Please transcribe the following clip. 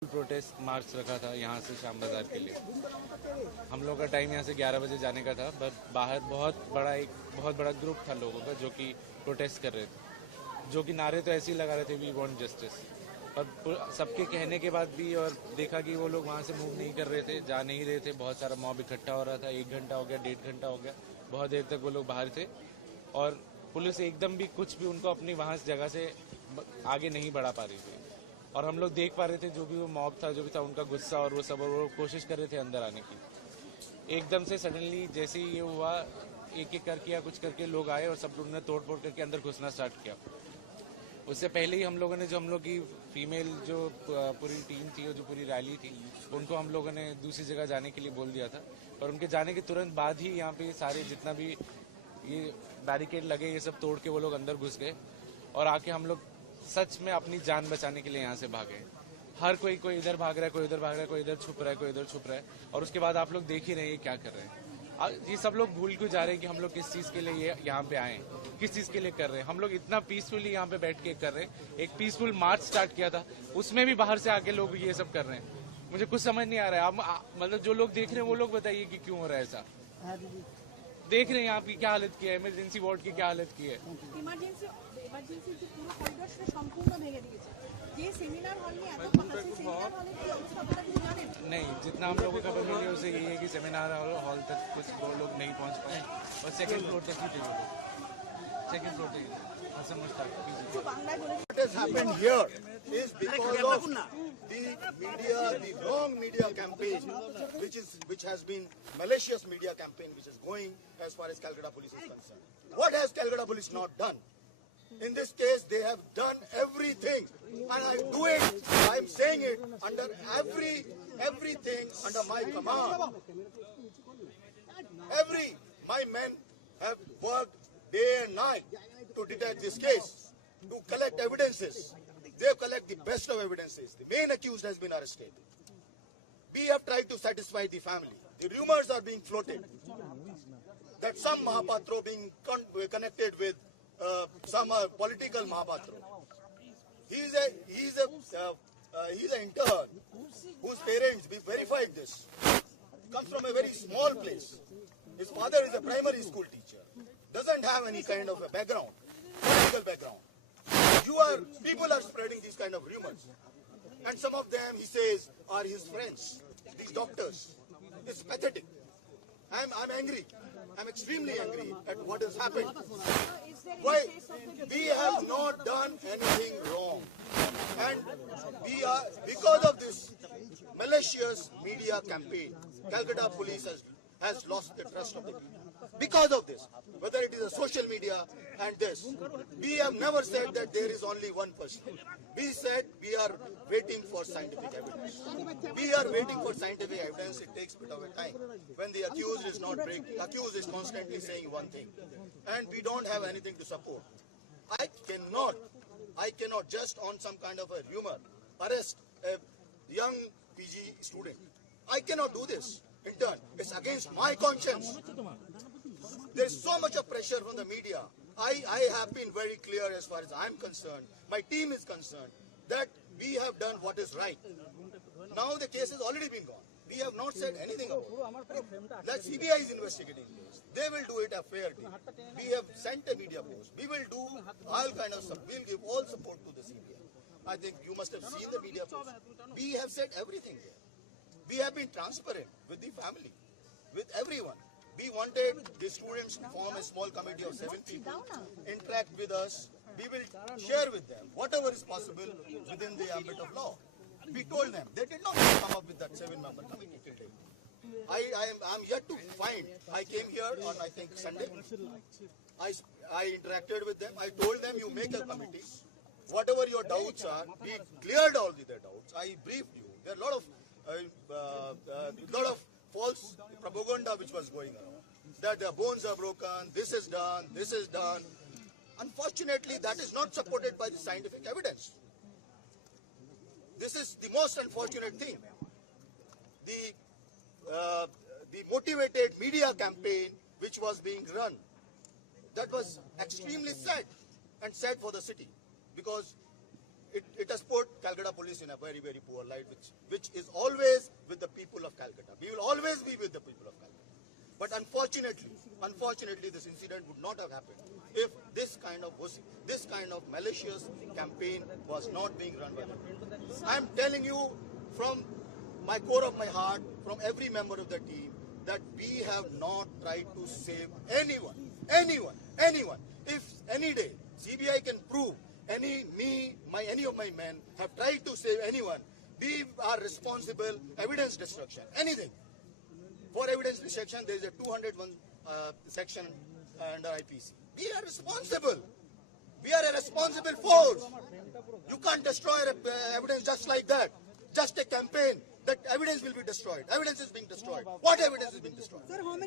Protest मार्च रखा था यहाँ से शाम बाजार के लिए। हम लोग का टाइम यहाँ से 11 बजे जाने का था, बट बाहर बहुत बड़ा ग्रुप था लोगों का जो कि प्रोटेस्ट कर रहे थे, जो कि नारे तो ऐसे ही लगा रहे थे, वी वांट जस्टिस। और सबके कहने के बाद भी और देखा कि वो लोग वहाँ से मूव नहीं कर रहे थे, जा नहीं रहे थे। बहुत सारा मॉब इकट्ठा हो रहा था, 1 घंटा हो गया, 1.5 घंटा हो गया, बहुत देर तक वो लोग बाहर थे और पुलिस एकदम भी कुछ भी उनको अपनी वहाँ जगह से आगे नहीं बढ़ा पा रही थी। और हम लोग देख पा रहे थे जो भी वो मॉब था, जो भी था, उनका गुस्सा और वो सब, और वो कोशिश कर रहे थे अंदर आने की। एकदम से सडनली जैसे ही ये हुआ, एक एक करके या कुछ करके लोग आए और सब लोगों ने तोड़ फोड़ करके अंदर घुसना स्टार्ट किया। उससे पहले ही हम लोगों ने, जो हम लोग की फीमेल जो पूरी टीम थी और जो पूरी रैली थी, उनको हम लोगों ने दूसरी जगह जाने के लिए बोल दिया था। और उनके जाने के तुरंत बाद ही यहाँ पे सारे जितना भी ये बैरिकेड लगे, ये सब तोड़ के वो लोग अंदर घुस गए और आके हम लोग सच में अपनी जान बचाने के लिए यहाँ से भागे। हर कोई इधर भाग रहा है, कोई उधर भाग रहा है, कोई इधर छुप रहा है, कोई इधर छुप रहा है। और उसके बाद आप लोग देख ही रहे हैं क्या कर रहे हैं। ये सब लोग भूल क्यों जा रहे हैं कि हम लोग किस चीज़ के लिए यहाँ पे आए, किस चीज़ के लिए कर रहे हैं। हम लोग इतना पीसफुली यहाँ पे बैठ के कर रहे हैं। एक पीसफुल मार्च स्टार्ट किया था, उसमें भी बाहर से आके लोग ये सब कर रहे हैं। मुझे कुछ समझ नहीं आ रहा है। आप मतलब जो लोग देख रहे हैं वो लोग बताइए कि क्यों हो रहा है ऐसा। देख रहे हैं यहाँ की क्या हालत की है, इमरजेंसी वार्ड की क्या हालत की है। इमरजेंसी যে পুরো করিডোরটা সম্পূর্ণ ভেঙে দিয়েছে। যে সেমিনার হল নিয়ে এত কথা, সেই সেমিনার হলে কি অবস্থা আপনারা কিছু জানেন? नहीं, जितना हम लोगों का खबर मिली है उसे यही है कि सेमिनार हॉल तक कुछ वो लोग नहीं पहुंच पाए और सेकंड फ्लोर तक ही थे वो लोग, सेकंड फ्लोर तक ही थे। কিছু বাংলায় বলে What has happened here is because of the media, the wrong media campaign, which has been malicious media campaign, which is going as far as Calcutta Police is concerned. What has Calcutta Police not done? In this case, they have done everything, and I do it. I am saying it under everything under my command. My men have worked day and night to detect this case, to collect evidences. They have collected the best of evidences. The main accused has been arrested. We have tried to satisfy the family. The rumors are being floated that some Mahapatro being connected with some political Mahapatro. He's an intern whose parents, we verified this, comes from a very small place. His father is a primary school teacher. Doesn't have any kind of a background, political background. People are spreading these kind of rumors. And some of them, he says, are his friends, these doctors. It's pathetic. I'm angry. I'm extremely angry at what has happened. Why? We have not done anything wrong. And because of this malicious media campaign, Calcutta Police has lost the trust of the people. Because of this, whether it is a social media and this, we have never said that there is only one person. We said we are waiting for scientific evidence. We are waiting for scientific evidence. It takes a bit of a time. When the accused is not breaking, accused is constantly saying one thing, and we don't have anything to support. I cannot just on some kind of a rumor arrest a young PG student. I cannot do this. Intern, it's against my conscience. There's so much of pressure from the media. I have been very clear as far as I'm concerned, my team is concerned, that we have done what is right. Now the case has already been gone. We have not said anything about it. That CBI is investigating this. They will do it a fair deal. We have sent a media post. We will do all kind of stuff. We'll give all support to the CBI. I think you must have seen the media post. We have said everything there. We have been transparent with the family, with everyone. We wanted the students to form a small committee of 7 people, interact with us. We will share with them whatever is possible within the ambit of law. We told them. They did not come up with that 7-member committee till date. I'm yet to find. I came here on, I think, Sunday. I interacted with them. I told them, you make a committee. Whatever your doubts are, we cleared all their doubts. I briefed you. There are a lot of false propaganda which was going around. That their bones are broken, this is done. Unfortunately, that is not supported by the scientific evidence. This is the most unfortunate thing. The motivated media campaign which was being run, that was extremely sad and sad for the city, because it has put Calcutta police in a very, very poor light, which is always with the people of Calcutta. We will always be with the people of Calcutta. But unfortunately, this incident would not have happened if this kind of malicious campaign was not being run by them. I am telling you from my core of my heart, from every member of the team, that we have not tried to save anyone. If any day CBI can prove any of my men have tried to save anyone, we are responsible. Evidence destruction, anything. For evidence destruction, there is a 201 section under IPC. We are responsible. We are a responsible force. You can't destroy evidence just like that. Just a campaign that evidence will be destroyed. Evidence is being destroyed. What evidence is being destroyed? Sir, how many